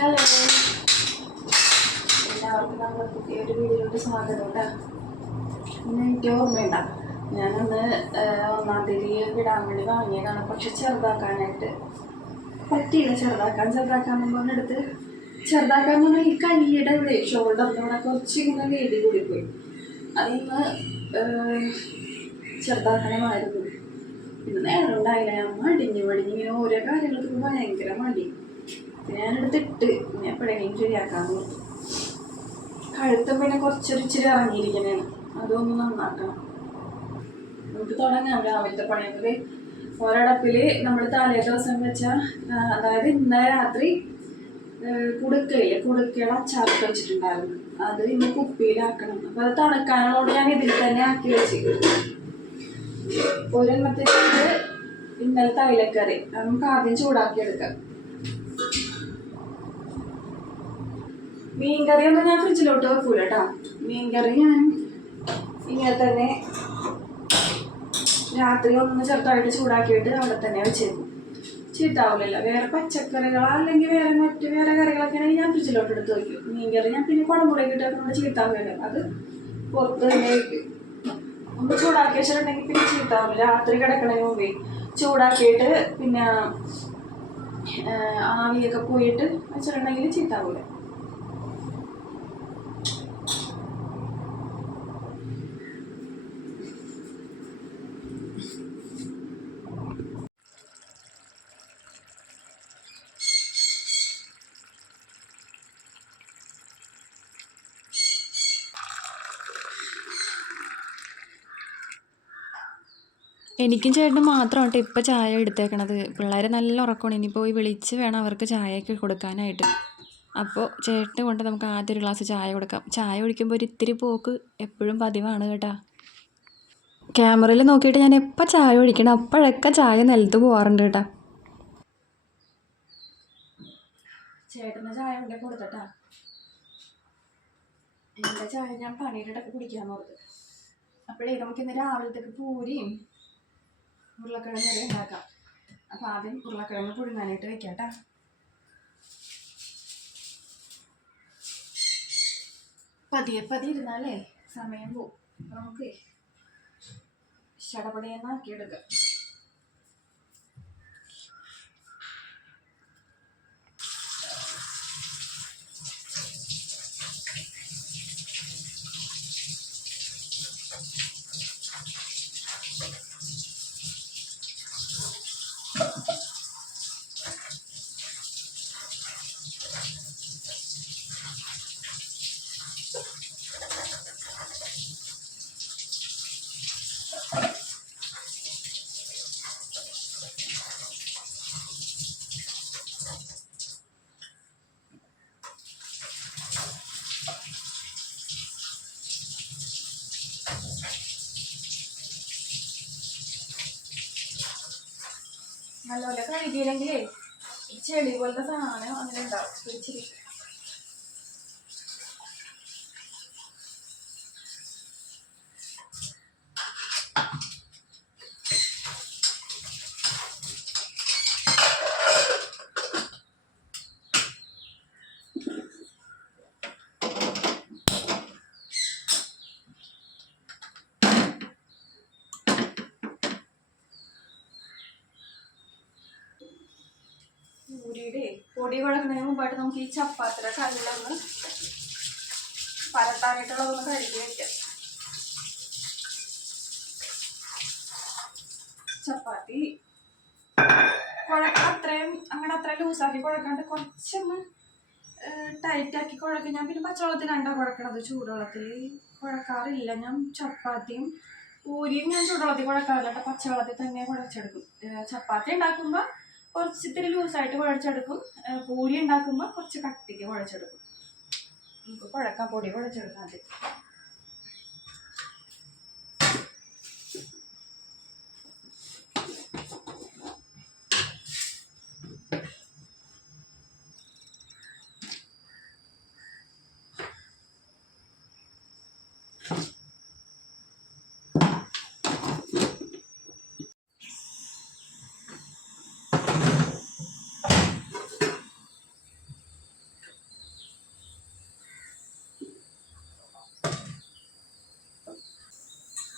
Hello, എല്ലാവർക്കും നമ്മുടെ പുതിയൊരു വീഡിയോയിലോട്ട് സ്വാഗതം കേട്ടോ. ഇന്ന് എനിക്ക് ഓർമ്മയുണ്ട, ഞാനൊന്ന് 1-ാം തീയതി വിടാൻ വേണ്ടി വാങ്ങിയതാണ്. പക്ഷെ ചെറുതാക്കാനായിട്ട് പറ്റിയില്ല. ചെറുതാക്കാൻ പറഞ്ഞെടുത്ത് ചെറുതാക്കാൻ പറഞ്ഞാൽ ഈ കൈയുടെ ഇവിടെ ഷോൾഡറിൻ്റെ ഇവിടെ കുറച്ചിങ്ങനെ വേദി കൂടിപ്പോയി. അതിന്ന് ചെറുതാക്കണമായിരുന്നു. പിന്നെ നേരം ഉണ്ടായില്ല. ഞാൻ മടിഞ്ഞ് ഇങ്ങനെ ഓരോ കാര്യങ്ങൾക്ക് ഭയങ്കര മടി. ഞാനെടുത്തിട്ട് പിന്നെ എപ്പോഴെങ്കിലും ശരിയാക്കാമെന്ന് പറഞ്ഞു. കഴുത്തും പിന്നെ ഇച്ചിരി ഇറങ്ങിയിരിക്കണേണ്, അതൊന്ന് നന്നാക്കണം. നമുക്ക് തുടങ്ങാം രാവിലത്തെ പണിയൊക്കെ. ഒരടപ്പിൽ നമ്മൾ തലേ ദിവസം വെച്ച, അതായത് ഇന്നലെ രാത്രി കുടുക്കയുടെ അച്ചാറൊക്കെ വെച്ചിട്ടുണ്ടായിരുന്നു. അത് ഇന്ന് കുപ്പിയിലാക്കണം. അപ്പോൾ അത് തണുക്കാനോട് ഞാൻ ഇതിൽ തന്നെ ആക്കി വെച്ച്. ഒരെണ്ണത്തിലേക്ക് ഇന്നലത്തെ അയിലക്കറി നമുക്ക് ആദ്യം ചൂടാക്കിയെടുക്കാം. മീൻകറിയൊന്നും ഞാൻ ഫ്രിഡ്ജിലോട്ട് വെക്കൂല കേട്ടോ. മീൻകറി ഞാൻ ഇങ്ങനെ തന്നെ രാത്രി ഒന്ന് ചെറുതായിട്ട് ചൂടാക്കിയിട്ട് അവിടെ തന്നെ വെച്ചേക്കും. ചീത്താവില്ല. വേറെ പച്ചക്കറികളോ അല്ലെങ്കിൽ വേറെ കറികളൊക്കെ ആണെങ്കിൽ ഞാൻ ഫ്രിഡ്ജിലോട്ട് എടുത്ത് വയ്ക്കും. മീൻകറി ഞാൻ പിന്നെ കുടമ്പുളയൊക്കെ ഇട്ടൊന്നും ചീത്താവില്ല. അത് പുറത്ത് തന്നെ വയ്ക്കും. ഒന്ന് ചൂടാക്കി വെച്ചിട്ടുണ്ടെങ്കിൽ പിന്നെ ചീത്താവില്ല. രാത്രി കിടക്കണതിന് മുമ്പേ ചൂടാക്കിയിട്ട് പിന്നെ ആവിയൊക്കെ പോയിട്ട് വെച്ചിട്ടുണ്ടെങ്കിൽ ചീത്താവില്ല. എനിക്കും ചേട്ടനും മാത്രമാണ് ഇപ്പം ചായ എടുത്തേക്കണത്. പിള്ളേർ നല്ല ഉറക്കമാണ്. ഇനി പോയി വിളിച്ച് വേണം അവർക്ക് ചായയൊക്കെ കൊടുക്കാനായിട്ട്. അപ്പോൾ ചേട്ടനെ കൊണ്ട് നമുക്ക് ആദ്യം ഒരു ഗ്ലാസ് ചായ കൊടുക്കാം. ചായ കുടിക്കുമ്പോൾ ഒരു ഇത്തിരി പോക്ക് എപ്പോഴും പതിവാണ് കേട്ടോ. ക്യാമറയിൽ നോക്കിയിട്ട് ഞാൻ എപ്പോൾ ചായ കുടിക്കണം അപ്പോഴൊക്കെ ചായ നിലത്ത് പോകാറുണ്ട് കേട്ടോ. ചേട്ടന് ചായ ഉണ്ടെങ്കിൽ കൊടുത്തട്ടാ. എൻ്റെ ചായ ഞാൻ പണിയിലിട്ടൊക്കെ കുടിക്കാന്ന് ഓർത്ത്. അപ്പോഴേ നമുക്കിന്ന് രാവിലത്തേക്ക് പൂരിയും ഉരുളക്കിഴങ്ങ് വരെ ഉണ്ടാക്കാം. അപ്പം ആദ്യം ഉരുളക്കിഴങ്ങ് പുഴുങ്ങാനായിട്ട് വെക്കാട്ടാ. പതിയെ ഇരുന്നാലേ സമയം പോവും. നമുക്ക് ചടപടയെന്നാക്കിയെടുക്കാം. നല്ലപോലെ കഴുകിയില്ലെങ്കിലേ ചെളി പോലത്തെ സാധനം അങ്ങനെ ഉണ്ടാവും. പിടിച്ചിരി പൂരിയുടെ പൊടി കുഴക്കുന്നതിന് മുമ്പായിട്ട് നമുക്ക് ഈ ചപ്പാത്തിയുടെ കല്ലൊന്ന് പരത്താനായിട്ടുള്ളതൊന്ന് കഴുകി വയ്ക്കാം. ചപ്പാത്തി അത്രയും ലൂസാക്കി കുഴക്കാണ്ട് കുറച്ചൊന്ന് ടൈറ്റാക്കി കുഴക്കും. ഞാൻ പിന്നെ പച്ചവെള്ളത്തിനാണ്ടാ കുഴക്കണത്, ചൂടുവെള്ളത്തിൽ കുഴക്കാറില്ല. ഞാൻ ചപ്പാത്തിയും പൂരിയും ഞാൻ ചൂടുവെള്ളത്തിൽ കുഴക്കാറില്ല കേട്ടോ. പച്ചവെള്ളത്തിൽ തന്നെ കുഴച്ചെടുക്കും. ചപ്പാത്തി ഉണ്ടാക്കുമ്പോൾ ഇത്തിരി ലൂസായിട്ട് കുഴച്ചെടുക്കും. പൂരി ഉണ്ടാക്കുമ്പോൾ കുറച്ച് കട്ടിക്ക് കുഴച്ചെടുക്കും. നമുക്ക് കുഴക്കാം, പൊടി കുഴച്ചെടുക്കാം ആദ്യം.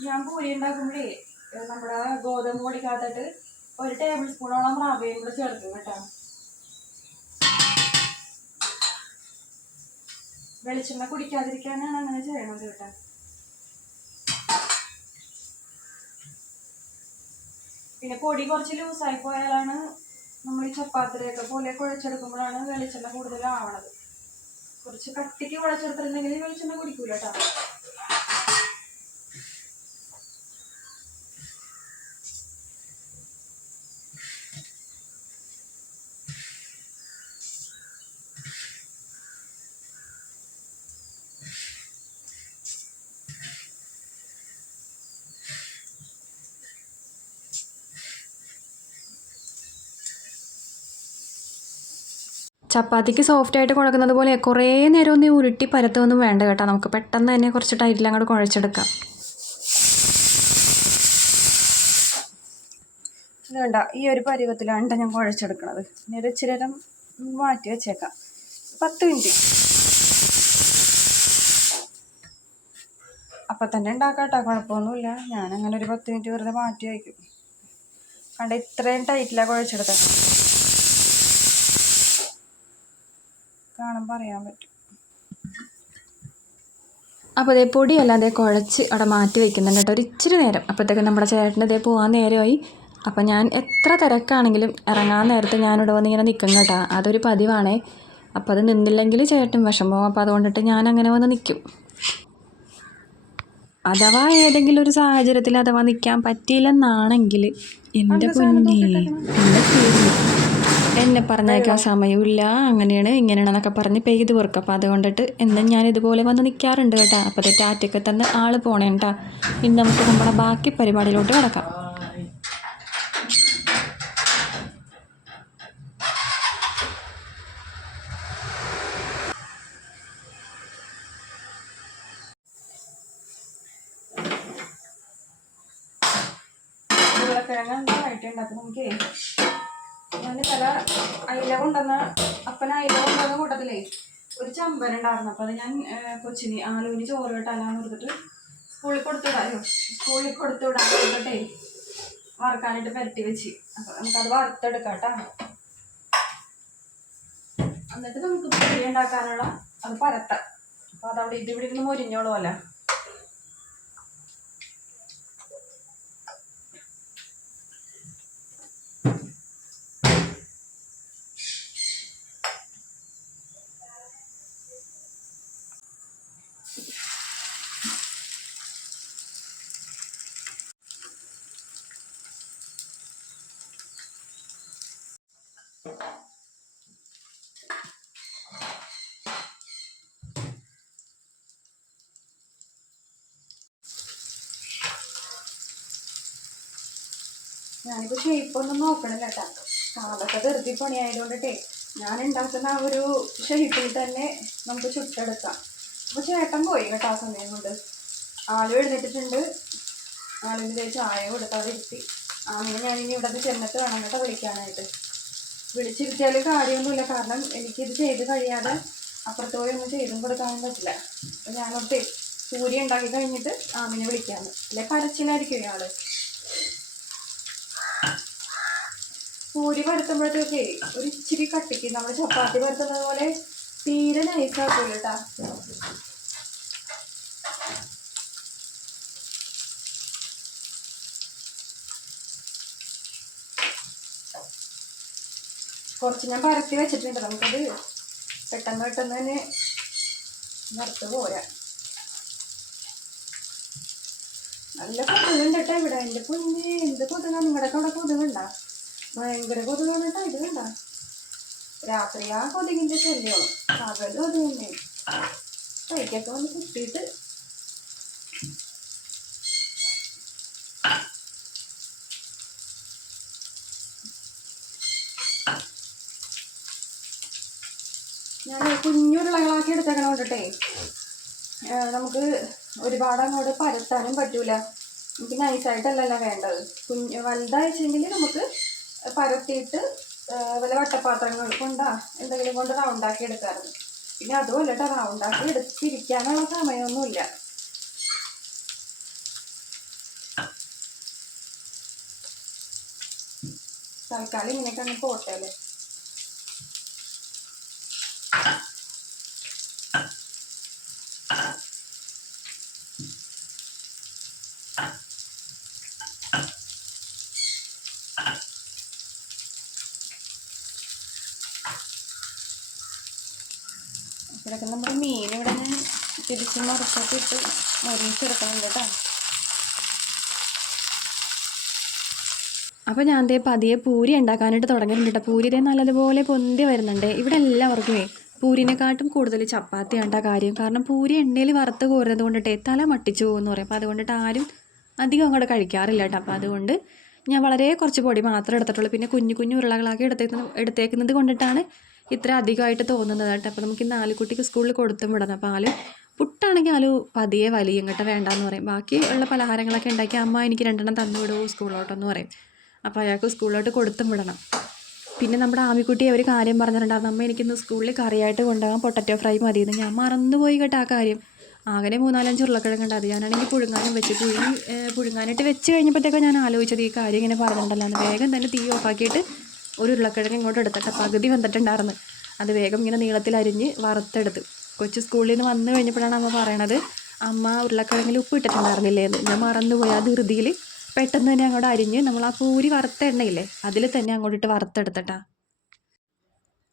ഞാൻ പൂരി ഉണ്ടാക്കുമ്പോഴേ നമ്മുടെ ഗോതമ്പ് പൊടിക്കകത്തിട്ട് 1 ടേബിൾ സ്പൂണോളം റവയും കൂടെ ചേർക്കും കേട്ടോ. വെളിച്ചെണ്ണ കുടിക്കാതിരിക്കാനാണ് അങ്ങനെ ചെയ്യണത് കേട്ടോ. പിന്നെ പൊടി കുറച്ച് ലൂസായി പോയാലാണ് നമ്മൾ ഈ ചപ്പാത്തിയൊക്കെ പോലെ കുഴച്ചെടുക്കുമ്പോഴാണ് വെളിച്ചെണ്ണ കൂടുതലാവണത്. കുറച്ച് കട്ടിക്ക് കുഴച്ചെടുത്തിട്ടുണ്ടെങ്കിൽ വെളിച്ചെണ്ണ കുടിക്കൂല കേട്ടോ. ചപ്പാത്തിക്ക് സോഫ്റ്റായിട്ട് കുഴക്കുന്നത് പോലെ കുറേ നേരം ഒന്നും ഉരുട്ടി പരത്തൊന്നും വേണ്ട കേട്ടോ. നമുക്ക് പെട്ടെന്ന് തന്നെ കുറച്ച് ടൈറ്റിൽ അങ്ങോട്ട് കുഴച്ചെടുക്കാം. വേണ്ട, ഈ ഒരു പരുവത്തിലാണ് ഞാൻ കുഴച്ചെടുക്കണത്. ഇനി ഒരു ഇച്ചിരി നേരം മാറ്റി വെച്ചേക്കാം, 10 മിനിറ്റ്. അപ്പം തന്നെ ഉണ്ടാക്കാം കേട്ടോ, കുഴപ്പമൊന്നുമില്ല. ഞാനങ്ങനെ ഒരു 10 മിനിറ്റ് വെറുതെ മാറ്റി വയ്ക്കും. കണ്ട ഇത്രയും ടൈറ്റിലാണ് കുഴച്ചെടുത്തത്, കാണുമ്പോൾ അറിയാൻ പറ്റും. അപ്പോൾ അതേ പൊടിയല്ലാതെ കുഴച്ച് അവിടെ മാറ്റി വയ്ക്കുന്നുണ്ട് കേട്ടോ ഒരു ഇച്ചിരി നേരം. അപ്പോഴത്തേക്കും നമ്മുടെ ചേട്ടന് ഇതേ പോകാൻ നേരമായി. അപ്പം ഞാൻ എത്ര തിരക്കാണെങ്കിലും ഇറങ്ങാൻ നേരത്തെ ഞാനിവിടെ വന്ന് ഇങ്ങനെ നിൽക്കും കേട്ടോ. അതൊരു പതിവാണേ. അപ്പോൾ അത് നിന്നില്ലെങ്കിൽ ചേട്ടൻ വിഷമവും. അപ്പോൾ അതുകൊണ്ടിട്ട് ഞാൻ അങ്ങനെ വന്ന് നിൽക്കും. അഥവാ ഏതെങ്കിലും ഒരു സാഹചര്യത്തിൽ അഥവാ നിൽക്കാൻ പറ്റിയില്ലെന്നാണെങ്കിൽ എൻ്റെ പൊന്നേ എൻ്റെ പേര് എന്നെ പറഞ്ഞേക്കാൻ സമയമില്ല, അങ്ങനെയാണ് ഇങ്ങനെയാണെന്നൊക്കെ പറഞ്ഞ് പെയ്ത് കൊടുക്കും. അപ്പോൾ അതുകൊണ്ടിട്ട് എന്നും ഞാൻ ഇതുപോലെ വന്ന് നിൽക്കാറുണ്ട് കേട്ടോ. അപ്പോൾ അത് ടാറ്റൊക്കെ തന്നെ ആൾ പോണേ കേട്ടോ. ഇനി നമുക്ക് നമ്മുടെ ബാക്കി പരിപാടിയിലോട്ട് കിടക്കാം. ഉരുളക്കിഴങ്ങ് നന്നായിട്ടുണ്ട്. അപ്പം നമുക്ക് ഞാൻ ചില അയില കൊണ്ടുവന്ന കൂട്ടത്തിലേ ഒരു ചമ്പൻ ഉണ്ടായിരുന്നു. അപ്പോൾ അത് ഞാൻ കൊച്ചിന് ആലുവിന് ചോറ് കിട്ടാനാന്ന് കൊടുത്തിട്ട് സ്കൂളിൽ കൊടുത്തുവിടാൻ കൊടുത്തിട്ടേ വറുക്കാനായിട്ട് പരട്ടി വെച്ച്. അപ്പോൾ നമുക്കത് വറുത്തെടുക്കാം കേട്ടോ. എന്നിട്ട് നമുക്ക് പൊടി ഉണ്ടാക്കാനുള്ള അത് പരത്താം. അപ്പോൾ അതവിടെ ഇവിടെ ഇരുന്ന് മൊരിഞ്ഞോളുമല്ല. ഞാനിപ്പോൾ ഷേപ്പൊന്നും നോക്കണില്ല കേട്ടോ. അതൊക്കെ ധൃതി പണിയായതുകൊണ്ടിട്ടേ ഞാൻ ഉണ്ടാക്കുന്ന ആ ഒരു ഷേപ്പിൽ തന്നെ നമുക്ക് ചുട്ടെടുക്കാം. അപ്പോൾ ചേട്ടൻ പോയി കേട്ടോ ആ സമയം കൊണ്ട്. ആളും എഴുന്നേറ്റിട്ടുണ്ട്. ആളിൻ്റെ ചായ കൊടുക്കാതെ ഇരുത്തി. ആമിനെ ഞാനിനി ഇവിടെ ചെന്നിട്ട് വേണം കേട്ടോ വിളിക്കാനായിട്ട്. വിളിച്ചിരുത്തിയാൽ കാര്യമൊന്നുമില്ല, കാരണം എനിക്കിത് ചെയ്ത് കഴിയാതെ അപ്പുറത്ത് പോയി ഒന്നും ചെയ്തും കൊടുക്കാനും പറ്റില്ല. അപ്പം ഞാനോട്ട് പൂരി ഉണ്ടാക്കി കഴിഞ്ഞിട്ട് ആമിനെ വിളിക്കാമെന്ന്. അല്ലെ കരച്ചിലായിരിക്കും ഇയാൾ. പൂരി പരത്തുമ്പോഴത്തേക്കേ ഒരു ഇച്ചിരി കട്ടിക്ക് നമ്മൾ ചപ്പാത്തി പരത്തുന്നത് പോലെ തീരെ നൈസാക്കൂല കേട്ടാ. കുറച്ച് ഞാൻ പരത്തി വെച്ചിട്ടുണ്ട്. നമുക്കത് പെട്ടെന്ന് തന്നെ വറുത്ത് പോരാ. നല്ല കൊതുകുണ്ട് കേട്ടോ ഇവിടെ. എൻ്റെ പൊന്നെ എന്ത് കൊതുകാണ്. നിങ്ങളുടെ അവിടെ കൊതുകുണ്ടാ? ഭയങ്കര കൊതുകാണ് കേട്ടോ. ഇത് കണ്ട രാത്രി ആ കൊതുകിൻ്റെ ശല്യമാണ്. പകൽ കൊതുകുണ്ട്. കൈക്കൊക്കെ വന്ന് കുത്തിയിട്ട് ഞാൻ കുഞ്ഞുരുളകളാക്കി എടുത്തേക്കണം കൊണ്ടിട്ടേ നമുക്ക് ഒരുപാട് അങ്ങോട്ട് പരത്താനും പറ്റൂല. നമുക്ക് നൈസായിട്ടല്ലല്ലോ വേണ്ടത്. വലുതായിച്ചെങ്കിൽ നമുക്ക് പരത്തിയിട്ട് വല്ല വട്ടപാത്രങ്ങൾ കൊണ്ടാ എന്തെങ്കിലും കൊണ്ട് റൗണ്ടാക്കി എടുക്കാറുണ്ട്. പിന്നെ അതുമല്ല കേട്ടോ, റൗണ്ടാക്കി എടുത്തിരിക്കാനുള്ള സമയമൊന്നുമില്ല. തൽക്കാലം ഇങ്ങനെയൊക്കെ അങ്ങ് പോട്ടെ അല്ലേ. ഇവിടെയൊക്കെ നമ്മൾ മീൻ ഇവിടെ തിരിച്ച് മറിച്ചൊക്കെ ഇട്ട് മൊരിച്ചെടുക്കണം കേട്ടോ. അപ്പോൾ ഞാൻ ദേ പതിയെ പൂരി ഉണ്ടാക്കാനായിട്ട് തുടങ്ങിയിട്ടുണ്ട് കേട്ടോ. പൂരി ദേ നല്ലതുപോലെ പൊന്തി വരുന്നുണ്ട്. ഇവിടെ എല്ലാവർക്കുമേ പൂരിനെക്കാട്ടും കൂടുതൽ ചപ്പാത്തിയാണ് കാര്യം. കാരണം പൂരി എണ്ണയിൽ വറുത്ത് കോരുന്നത് കൊണ്ടിട്ടേ തല മട്ടിച്ചു പോകുമെന്ന് പറയും. അപ്പോൾ അതുകൊണ്ടിട്ട് ആരും അധികം അങ്ങോട്ട് കഴിക്കാറില്ല കേട്ടോ. അപ്പോൾ അതുകൊണ്ട് ഞാൻ വളരെ കുറച്ച് പൊടി മാത്രമേ എടുത്തിട്ടുള്ളൂ. പിന്നെ കുഞ്ഞു കുഞ്ഞു ഉരുളകളാക്കി എടുത്തേക്കുന്നത് കൊണ്ടിട്ടാണ് ഇത്ര അധികമായിട്ട് തോന്നുന്നത് കേട്ടോ. അപ്പോൾ നമുക്ക് ഈ 4 കുട്ടിക്ക് സ്കൂളിൽ കൊടുത്തും വിടണം. അപ്പോൾ ആല് പുട്ടാണെങ്കിൽ ആലു പതിയെ വലിയും കേട്ടോ, വേണ്ടാന്ന് പറയും. ബാക്കി ഉള്ള പലഹാരങ്ങളൊക്കെ ഉണ്ടാക്കി അമ്മ എനിക്ക് 2 തന്നു വിടുമോ സ്കൂളിലോട്ടെന്ന് പറയും. അപ്പോൾ അയാൾക്ക് സ്കൂളിലോട്ട് കൊടുത്തും വിടണം. പിന്നെ നമ്മുടെ ആമിക്കുട്ടി ഒരു കാര്യം പറഞ്ഞിട്ടുണ്ടായിരുന്നു, അമ്മ എനിക്കിന്ന് സ്കൂളിൽ കറിയായിട്ട് കൊണ്ടുപോകാൻ പൊട്ടറ്റോ ഫ്രൈ മതിയെന്ന്. ഞാൻ മറന്നുപോയി കേട്ടോ ആ കാര്യം. അങ്ങനെ 3-4 ഉരുളക്കിഴങ്ങുണ്ട്. അത് ഞാനാണെങ്കിൽ പുഴുങ്ങാനും വെച്ച് പുഴുങ്ങാനായിട്ട് വെച്ച് കഴിഞ്ഞപ്പോഴത്തേക്കും ഞാൻ ആലോചിച്ചത് ഈ കാര്യം ഇങ്ങനെ പറഞ്ഞിട്ടുണ്ടല്ലോ എന്ന്. വേഗം തന്നെ തീ ഓഫാക്കിയിട്ട് ഒരു ഉരുളക്കിഴങ്ങ് ഇങ്ങോട്ട് എടുത്തിട്ട് പകുതി വന്നിട്ടുണ്ടായിരുന്നു. അത് വേഗം ഇങ്ങനെ നീളത്തിൽ അരിഞ്ഞ് വറുത്തെടുത്ത്. കൊച്ചു സ്കൂളിൽ നിന്ന് വന്നു കഴിഞ്ഞപ്പോഴാണ് അമ്മ പറയണത്, അമ്മ ഉരുളക്കിഴങ്ങിൽ ഉപ്പ് ഇട്ടിട്ടുണ്ടായിരുന്നില്ലേ എന്ന്. ഞാൻ മറന്നുപോയി. ആ ധൃതിയിൽ പെട്ടെന്ന് തന്നെ അങ്ങോട്ട് അരിഞ്ഞ് നമ്മൾ ആ പൂരി വറുത്ത എണ്ണയില്ലേ അതിൽ തന്നെ അങ്ങോട്ടിട്ട് വറുത്തെടുത്തിട്ടാ.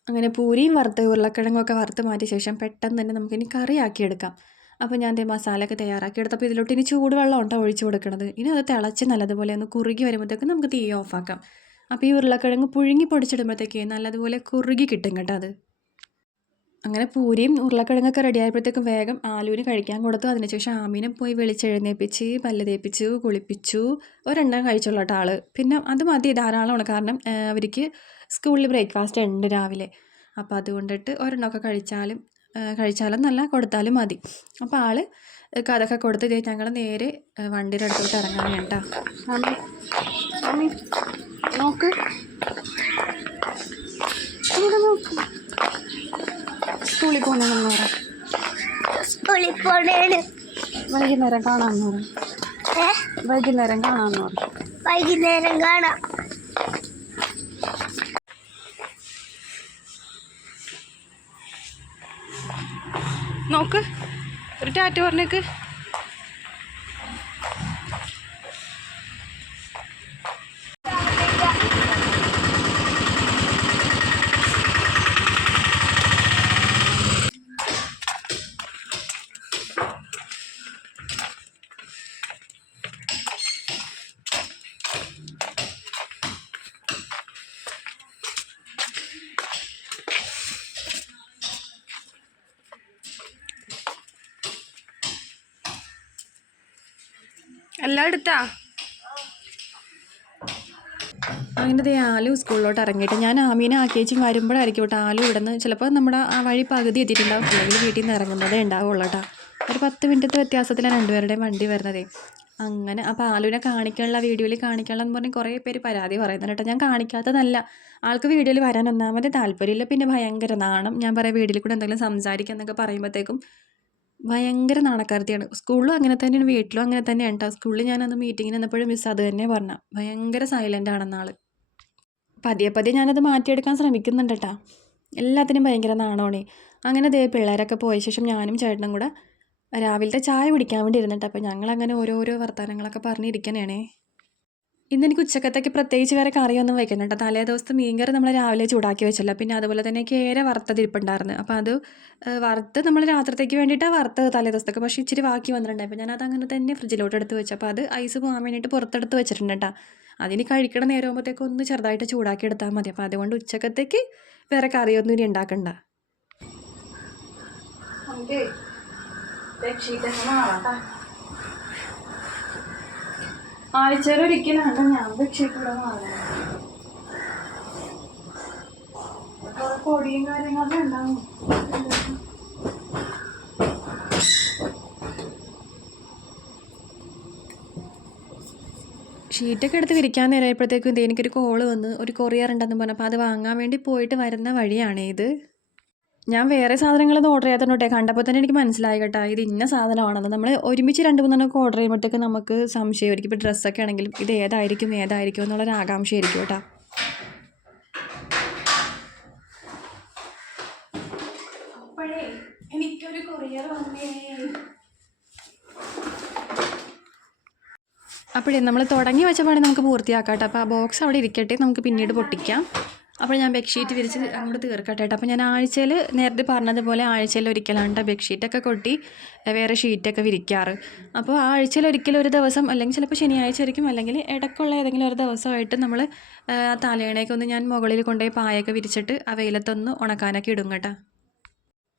അങ്ങനെ പൂരിയും വറുത്ത് ഉരുളക്കിഴങ്ങൊക്കെ വറുത്ത് മാറ്റിയ ശേഷം പെട്ടെന്ന് തന്നെ നമുക്കിനി കറിയാക്കി എടുക്കാം. അപ്പോൾ ഞാൻ മസാലയൊക്കെ തയ്യാറാക്കി എടുത്തപ്പോൾ ഇതിലോട്ട് ഇനി ചൂടുവെള്ളം ഉണ്ടോ ഒഴിച്ചു കൊടുക്കണത്. ഇനി അത് തിളച്ച് നല്ലതുപോലെ ഒന്ന് കുറുകി വരുമ്പോഴത്തേക്കും നമുക്ക് തീ ഓഫാക്കാം. അപ്പോൾ ഈ ഉരുളക്കിഴങ്ങ് പുഴുങ്ങി പൊടിച്ചിടുമ്പോഴത്തേക്ക് നല്ലതുപോലെ കുറുകി കിട്ടും കേട്ടോ അത്. അങ്ങനെ പൂരിയും ഉരുളക്കിഴങ്ങൊക്കെ റെഡി ആയപ്പോഴത്തേക്കും വേഗം ആലുവിന് കഴിക്കാൻ കൊടുത്തു. അതിനുശേഷം ആമീനെ പോയി വിളിച്ചെഴുന്നേൽപ്പിച്ച് പല്ല് തേപ്പിച്ചു, കുളിപ്പിച്ചു. ഒരെണ്ണം കഴിച്ചുള്ള കേട്ടോ ആൾ. പിന്നെ അത് മതി, ധാരാളമാണ്. കാരണം അവർക്ക് സ്കൂളിൽ ബ്രേക്ക്ഫാസ്റ്റ് ഉണ്ട് രാവിലെ. അപ്പോൾ അതുകൊണ്ടിട്ട് ഒരെണ്ണമൊക്കെ കഴിച്ചാലും നല്ല കൊടുത്താലും മതി. അപ്പോൾ ആൾ അതൊക്കെ കൊടുത്ത് ഞങ്ങൾ നേരെ വണ്ടിയുടെ അടുത്തോട്ട് ഇറങ്ങാൻ കേട്ടോ. നോക്ക് സ്കൂളിൽ പോകണമെന്ന് പറയാം. സ്കൂളിൽ പോണേന് വൈകുന്നേരം കാണാമെന്ന് പറയും. വൈകുന്നേരം കാണാമെന്ന് പറയും. വൈകുന്നേരം കാണാം. നോക്ക് ഒരു ടാറ്റ പറഞ്ഞേക്ക്. എല്ലാം എടുത്താ. അങ്ങനെ ആലു സ്കൂളിലോട്ട് ഇറങ്ങിയിട്ട് ഞാൻ ആമീനെ ആക്കിയേച്ചും വരുമ്പോഴായിരിക്കും കേട്ടോ ആലു ഇവിടെ നിന്ന് ചിലപ്പോൾ നമ്മുടെ ആ വഴി പകുതി എത്തിയിട്ടുണ്ടാവും. അല്ലെങ്കിൽ വീട്ടിൽ നിന്ന് ഇറങ്ങുന്നതേ ഉണ്ടാവുള്ളൂ കേട്ടോ. ഒരു 10 മിനിറ്റത്തെ വ്യത്യാസത്തിലാണ് രണ്ടുപേരുടെയും വണ്ടി വരുന്നതേ. അങ്ങനെ അപ്പോൾ ആലുവിനെ കാണിക്കാനുള്ള വീഡിയോയിൽ കാണിക്കാനുള്ളതെന്ന് പറഞ്ഞ് കുറേ പേര് പരാതി പറയുന്നുണ്ട് കേട്ടോ. ഞാൻ കാണിക്കാത്തതല്ല, ആൾക്ക് വീഡിയോയിൽ വരാൻ ഒന്നാമത് താല്പര്യമില്ല. പിന്നെ ഭയങ്കര നാണം. ഞാൻ പറയാം വീഡിയോയിൽ കൂടെ എന്തെങ്കിലും സംസാരിക്കുക എന്നൊക്കെ പറയുമ്പോഴത്തേക്കും ഭയങ്കര നാണക്കാരത്തിയാണ്. സ്കൂളിലും അങ്ങനെ തന്നെയാണ്, വീട്ടിലും അങ്ങനെ തന്നെയാണ് കേട്ടോ. സ്കൂളിൽ ഞാനന്ന് മീറ്റിങ്ങിന് വന്നപ്പോഴും മിസ് അത് തന്നെ പറഞ്ഞ, ഭയങ്കര സൈലൻ്റ് ആണെന്നാൾ. പതിയെ ഞാനത് മാറ്റിയെടുക്കാൻ ശ്രമിക്കുന്നുണ്ട് കേട്ടോ. എല്ലാത്തിനും ഭയങ്കര നാണമാണ്. അങ്ങനെ പിള്ളേരൊക്കെ പോയ ശേഷം ഞാനും ചേട്ടനും കൂടെ രാവിലത്തെ ചായ കുടിക്കാൻ വേണ്ടി ഇരുന്നിട്ട്. അപ്പോൾ ഞങ്ങളങ്ങനെ ഓരോരോ വർത്തമാനങ്ങളൊക്കെ പറഞ്ഞിരിക്കണേ. ഇന്നെനിക്ക് ഉച്ചക്കത്തേക്ക് പ്രത്യേകിച്ച് വേറെ കറിയൊന്നും വയ്ക്കണം കേട്ടോ. തലേ ദിവസത്തെ മീൻകറി നമ്മൾ രാവിലെ ചൂടാക്കി വെച്ചല്ലോ. പിന്നെ അതുപോലെ തന്നെ കേര വറുത്തതിരിപ്പുണ്ടായിരുന്നു. അപ്പോൾ അത് വറുത്ത് നമ്മൾ രാത്രിത്തേക്ക് വേണ്ടിയിട്ടാണ് വറുത്തത് തലേ ദിവസത്തേക്ക്. പക്ഷേ ഇച്ചിരി ബാക്കി വന്നിട്ടുണ്ടായി. അപ്പോൾ ഞാനത് അങ്ങനെ തന്നെ ഫ്രിഡ്ജിലോട്ട് എടുത്ത് വെച്ചു. അപ്പോൾ അത് ഐസ് പോകാൻ വേണ്ടിയിട്ട് പുറത്തെടുത്ത് വെച്ചിട്ടുണ്ട് കേട്ടോ. അതിന് കഴിക്കണ നേരം ആകുമ്പോഴത്തേക്ക് ഒന്ന് ചെറുതായിട്ട് ചൂടാക്കി എടുത്താൽ മതി. അപ്പോൾ അതുകൊണ്ട് ഉച്ചക്കത്തേക്ക് വേറെ കറിയൊന്നും ഇനി ഉണ്ടാക്കണ്ട. ആഴ്ചയിലൊരിക്കലാണ് ഞാൻ ബെഡ്ഷീറ്റ് മാറുന്നത്. പൊടിയും കാര്യങ്ങളൊക്കെ ഉണ്ടാവും. ഷീറ്റൊക്കെ എടുത്ത് വിരിക്കാൻ നേരമായപ്പോഴത്തേക്കും എനിക്കൊരു കോള് വന്ന്, ഒരു കൊറിയർ ഉണ്ടെന്ന് പറഞ്ഞപ്പോൾ അത് വാങ്ങാൻ വേണ്ടി പോയിട്ട് വരുന്ന വഴിയാണ് ഇത്. ഞാൻ വേറെ സാധനങ്ങളൊന്നും ഓർഡർ ചെയ്യാത്തതുകൊണ്ടേ കണ്ടപ്പോൾ തന്നെ എനിക്ക് മനസ്സിലായി കേട്ടോ ഇത് ഇന്ന സാധനമാണെന്ന്. നമ്മൾ ഒരുമിച്ച് 2-3 ഓർഡർ ചെയ്യുമ്പോഴത്തേക്ക് നമുക്ക് സംശയമായിരിക്കും. ഇപ്പോൾ ഡ്രസ്സൊക്കെ ആണെങ്കിലും ഇത് ഏതായിരിക്കും എന്നുള്ളൊരു ആകാംക്ഷയായിരിക്കും കേട്ടോ. എനിക്കൊരു കൊറിയർ വന്നേ. അപ്പോഴേ നമ്മൾ തുടങ്ങി വെച്ച പണി നമുക്ക് പൂർത്തിയാക്കാം കേട്ടോ. അപ്പോൾ ആ ബോക്സ് അവിടെ ഇരിക്കട്ടെ, നമുക്ക് പിന്നീട് പൊട്ടിക്കാം. അപ്പോൾ ഞാൻ ബെഡ്ഷീറ്റ് വിരിച്ച് അങ്ങോട്ട് തീർക്കട്ടെ കേട്ടോ. അപ്പോൾ ഞാൻ ആഴ്ചയിൽ നേരത്തെ പറഞ്ഞതുപോലെ ആഴ്ചയിൽ ഒരിക്കലാണ് കേട്ടോ ബെഡ്ഷീറ്റൊക്കെ കൊട്ടി വേറെ ഷീറ്റൊക്കെ വിരിക്കാറ്. അപ്പോൾ ആ ആഴ്ചയിൽ ഒരിക്കലും ഒരു ദിവസം, അല്ലെങ്കിൽ ചിലപ്പോൾ ശനിയാഴ്ച ആയിരിക്കും, അല്ലെങ്കിൽ ഇടയ്ക്കുള്ള ഏതെങ്കിലും ഒരു ദിവസമായിട്ട് നമ്മൾ തലേണയൊക്കെ ഒന്ന് ഞാൻ മുകളിൽ കൊണ്ടുപോയി പായൊക്കെ വിരിച്ചിട്ട് ആ വെയിലത്തൊന്ന് ഉണക്കാനൊക്കെ ഇടും കേട്ടോ.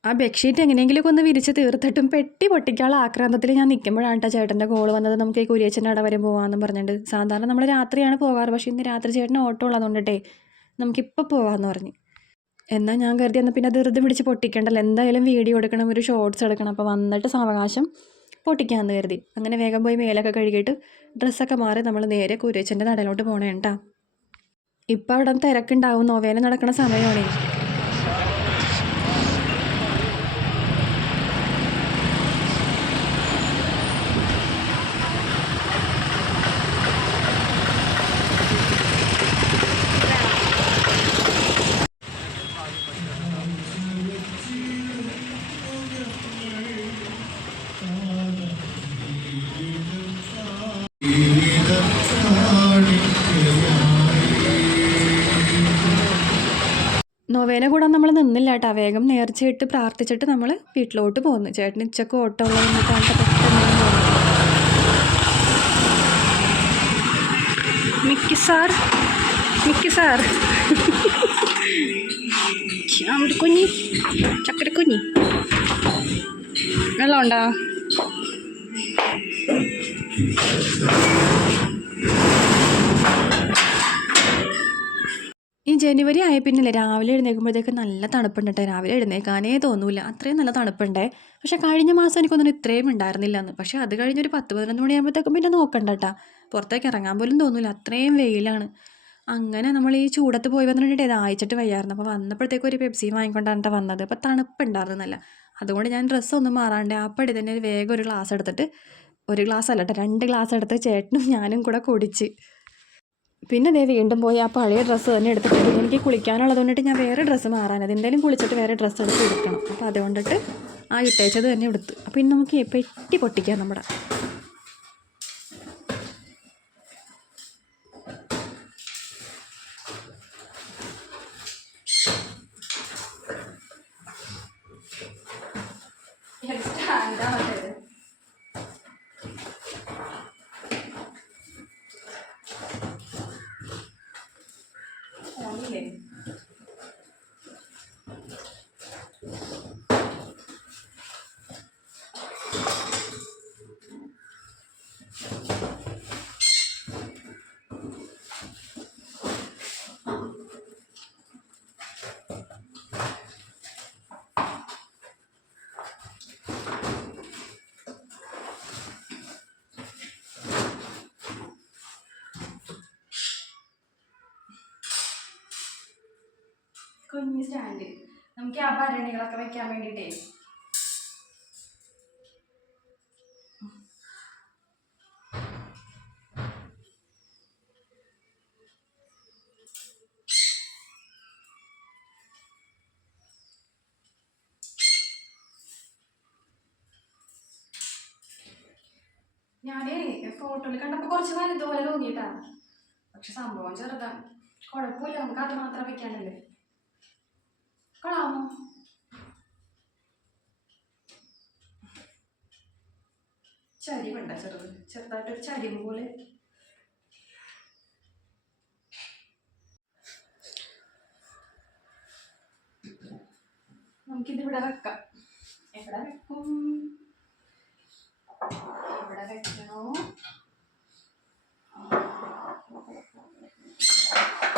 ആ ബെഡ്ഷീറ്റ് എങ്ങനെയെങ്കിലുമൊക്കെ ഒന്ന് വിരിച്ച് തീർത്തിട്ടും പെട്ടി പൊട്ടിക്കാനുള്ള ആക്രാന്തത്തിൽ ഞാൻ നിൽക്കുമ്പോഴാണ് കേട്ടോ ചേട്ടൻ്റെ കോൾ വന്നത്. നമുക്ക് ഈ കുരിയച്ചൻ്റെ അവിടെ വരെ പോകാമെന്നും പറഞ്ഞിട്ട്. സാധാരണ നമ്മൾ രാത്രിയാണ് പോകാറ്, പക്ഷേ ഇന്ന് രാത്രി ചേട്ടന് ഓട്ടോ ഉള്ളതുകൊണ്ടിട്ടേ നമുക്കിപ്പോൾ പോകാമെന്ന് പറഞ്ഞ്. എന്നാൽ ഞാൻ കരുതി എന്നാൽ പിന്നെ ധൃതി പിടിച്ച് പൊട്ടിക്കണ്ടല്ലോ, എന്തായാലും വീഡിയോ എടുക്കണം, ഒരു ഷോർട്സ് എടുക്കണം, അപ്പോൾ വന്നിട്ട് സാവകാശം പൊട്ടിക്കാമെന്ന് കരുതി. അങ്ങനെ വേഗം പോയി മേലൊക്കെ കഴുകിയിട്ട് ഡ്രസ്സൊക്കെ മാറി നമ്മൾ നേരെ കുരിയച്ചൻ്റെ നടയിലോട്ട് പോകണേ കേട്ടോ. ഇപ്പം അവിടെ തിരക്കുണ്ടാവും, നോവേന നടക്കുന്ന സമയമാണേ. നൊവേന കൂടാൻ നമ്മൾ നിന്നില്ല കേട്ടോ. വേഗം നേർച്ചയിട്ട് പ്രാർത്ഥിച്ചിട്ട് നമ്മൾ വീട്ടിലോട്ട് പോകുന്നു. ചേട്ടന് ഉച്ചക്ക് ഓട്ടോ ഉള്ളതെന്ന് പെട്ടെന്ന് മിക്കി സാർ കുഞ്ഞി ചക്കര കുഞ്ഞി വെള്ളം ഉണ്ടോ? ഈ ജനുവരി ആയ പിന്നില്ലേ രാവിലെ എഴുന്നേൽക്കുമ്പോഴത്തേക്ക് നല്ല തണുപ്പുണ്ട് കേട്ടോ. രാവിലെ എഴുന്നേൽക്കാനേ തോന്നൂല, അത്രയും നല്ല തണുപ്പുണ്ടേ. പക്ഷേ കഴിഞ്ഞ മാസം എനിക്കൊന്നും ഇത്രയും ഉണ്ടായിരുന്നില്ല എന്ന്. പക്ഷേ അത് കഴിഞ്ഞൊരു 10-11 മണിയാകുമ്പോഴത്തേക്കും പിന്നെ നോക്കണ്ട കേട്ടോ, പുറത്തേക്ക് ഇറങ്ങാൻ പോലും തോന്നൂല, അത്രയും വെയിലാണ്. അങ്ങനെ നമ്മൾ ഈ ചൂടത്ത് പോയി വന്നിട്ട് ദാഹിച്ചിട്ട് വയ്യായിരുന്നു. അപ്പോൾ വന്നപ്പോഴത്തേക്കും ഒരു പെപ്സിയും വാങ്ങിക്കൊണ്ടാണ് കേട്ടോ വന്നത്. അപ്പോൾ തണുപ്പുണ്ടായിരുന്നല്ല, അതുകൊണ്ട് ഞാൻ ഡ്രസ്സൊന്നും മാറാണ്ട് അപ്പടി തന്നെ വേഗം ഒരു ഗ്ലാസ് എടുത്തിട്ട്, ഒരു ഗ്ലാസ് അല്ല കേട്ടോ 2 ഗ്ലാസ് എടുത്ത് ചേട്ടനും ഞാനും കൂടെ കുടിച്ച്. പിന്നെ ദേ വീണ്ടും പോയി ആ പഴയ ഡ്രസ്സ് തന്നെ എടുത്തിട്ട് എനിക്ക് കുളിക്കാനുള്ളത് കൊണ്ടിട്ട് ഞാൻ വേറെ ഡ്രസ്സ് മാറാനത് എന്തായാലും കുളിച്ചിട്ട് വേറെ ഡ്രസ്സ് എടുത്ത് എടുക്കണം. അപ്പോൾ അതുകൊണ്ടിട്ട് ആ ഇട്ടേച്ചത് തന്നെ എടുത്തു. അപ്പോൾ ഇനി നമുക്ക് പെട്ടി പൊട്ടിക്കാം നമ്മുടെ. കുഞ്ഞ് സ്റ്റാൻഡ് നമുക്ക് ആ ഭരണികളൊക്കെ വെക്കാൻ വേണ്ടിയിട്ടേ. ഞാനേ ഫോട്ടോയിൽ കണ്ടപ്പോൾ കുറച്ച് വലുതുപോലെ തോന്നിയിട്ടാണ്, പക്ഷെ സംഭവം ചെറുതാണ്. കുഴപ്പമില്ല, നമുക്ക് അത് മാത്രം വെക്കാനല്ലേ. കൊള്ളാമോ? ചരിവുണ്ട ചെറുതായിട്ടൊരു ചരിവ് പോലെ. നമുക്കിതിവിടെ വെക്കാം. എവിടെ വെക്കും? എവിടെ വെക്കണോ?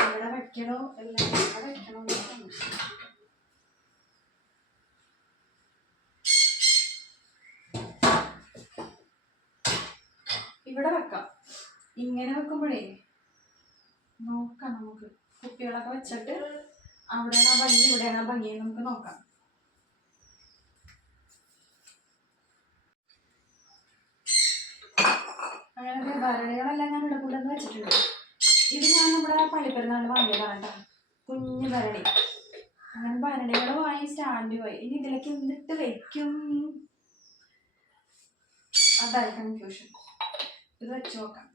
എവിടെ വെക്കണോ എല്ലാം എവിടെ വെക്കണോ? ഇവിടെ വെക്കാം. ഇങ്ങനെ വെക്കുമ്പോഴേ നോക്കാം, നമുക്ക് കുപ്പികളൊക്കെ വെച്ചിട്ട് അവിടെയാണ് ഭംഗി ഇവിടെയാണ് ഭംഗി നമുക്ക് നോക്കാം. അങ്ങനെ ഭരണികളെല്ലാം ഞാൻ ഇവിടെ കൂടെ വെച്ചിട്ടുണ്ട്. ഇത് ഞാൻ നമ്മുടെ പള്ളിപ്പെരുന്നാളിന് വാങ്ങിയതാണ് കേട്ടോ, കുഞ്ഞു ഭരണി. അങ്ങനെ ഭരണികൾ വാങ്ങി സ്റ്റാൻഡ് പോയി. ഇനി ഇതിലേക്ക് എന്നിട്ട് വെക്കും, അതായി കൺഫ്യൂഷൻ. ഇത് വെച്ച് നോക്കാം.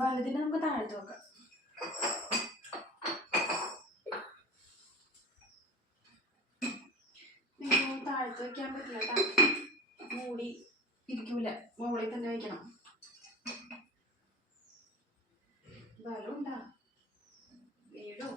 വലുതിന് നമുക്ക് താഴത്ത് നോക്കാം. താഴത്ത് വെക്കാൻ പറ്റില്ല കേട്ടോ, മൂടി ഇരിക്കൂല, മുകളിൽ തന്നെ വയ്ക്കണം. ബലമുണ്ടാ വീടോ?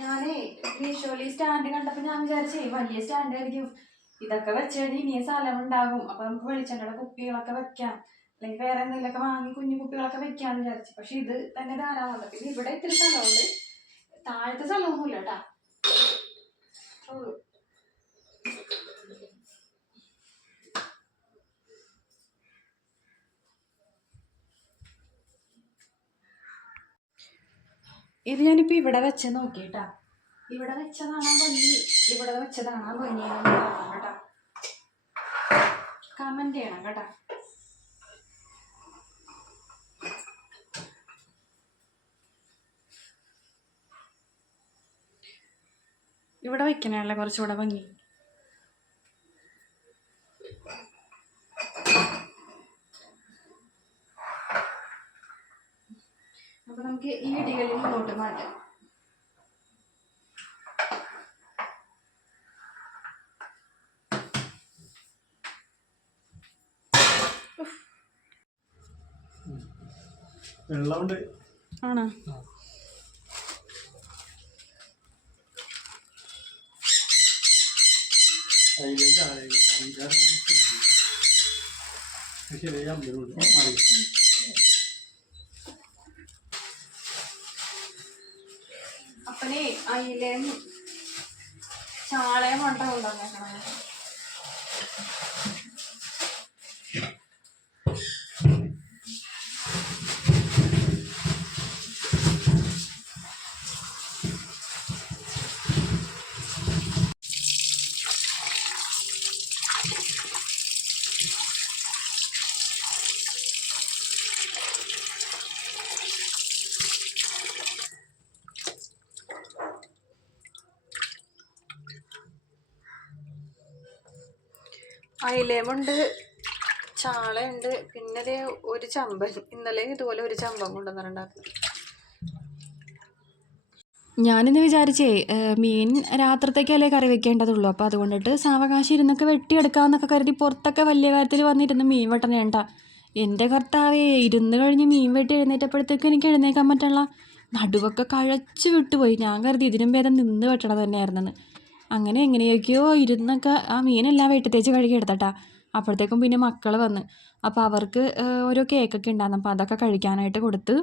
ഞാനേ മീഷോയിൽ സ്റ്റാൻഡ് കണ്ടപ്പോൾ ഞാൻ വിചാരിച്ചേ വലിയ സ്റ്റാൻഡ് ആയിരിക്കും, ഇതൊക്കെ വെച്ചാൽ ഇനിയും സ്ഥലം ഉണ്ടാകും, അപ്പൊ നമുക്ക് വെളിച്ചെണ്ണയുടെ കുപ്പികളൊക്കെ വെക്കാം, അല്ലെങ്കിൽ വേറെ എന്തെങ്കിലുമൊക്കെ വാങ്ങി കുഞ്ഞു കുപ്പികളൊക്കെ വെക്കാന്ന് വിചാരിച്ചു. പക്ഷെ ഇത് തന്നെ ധാരാളം. പിന്നെ ഇവിടെ ഇത്തിരി സ്ഥലമുണ്ട്, താഴത്തെ സ്ഥലമൊന്നുമില്ല കേട്ടാ. ഇത് ഞാനിപ്പോൾ ഇവിടെ വെച്ച് നോക്കിട്ടാ, ഇവിടെ വെച്ചതാണോ ഭംഗി, ഇവിടെ വെച്ചതാണോ ഭംഗി കേട്ടാ. കമന്റ് ചെയ്യണം കേട്ടാ. ഇവിടെ വെക്കണല്ലേ കുറച്ചുകൂടെ ഭംഗി. അപ്പൊ നമുക്ക് ഈ ഇടികളിൽ മുന്നോട്ട് മാറ്റാം. വെള്ളമുണ്ട് ആണോ? അപ്പനെ അയിലേം ചാളയും കൊണ്ട കൊണ്ടുവന്നേക്കണേ. അയിലേമുണ്ട്, ചാളയുണ്ട്, പിന്നെ ഒരു ചമ്പൻ, ഇന്നലെ ഇതുപോലെ ഒരു ചമ്പൻ കൊണ്ടുവന്നിട്ടുണ്ടായിരുന്നു. ഞാനിന്ന് വിചാരിച്ചേ മീൻ രാത്രിത്തേക്കല്ലേ കറി വെക്കേണ്ടതുള്ളൂ, അപ്പോൾ അതുകൊണ്ടിട്ട് സാവകാശം ഇരുന്നൊക്കെ വെട്ടിയെടുക്കാമെന്നൊക്കെ കരുതി പുറത്തൊക്കെ വലിയ കാര്യത്തിൽ വന്നിരുന്ന് മീൻ വെട്ടണേണ്ട. എൻ്റെ കർത്താവേ, ഇരുന്ന് കഴിഞ്ഞ് മീൻ വെട്ടി എഴുന്നേറ്റപ്പോഴത്തേക്കും എനിക്ക് എഴുന്നേക്കാൻ പറ്റുള്ള നടുവൊക്കെ കഴച്ച് വിട്ടുപോയി. ഞാൻ കരുതി ഇതിനും ഭേദം നിന്ന് വെട്ടണത് തന്നെയായിരുന്നെന്ന്. അങ്ങനെ എങ്ങനെയൊക്കെയോ ഇരുന്നൊക്കെ ആ മീനെല്ലാം വെട്ടിത്തേച്ച് കഴുകി എടുത്തട്ടാ. അപ്പോഴത്തേക്കും പിന്നെ മക്കൾ വന്ന്, അപ്പോൾ അവർക്ക് ഓരോ കേക്കൊക്കെ ഉണ്ടായിരുന്നു, അപ്പോൾ അതൊക്കെ കഴിക്കാനായിട്ട് കൊടുത്ത്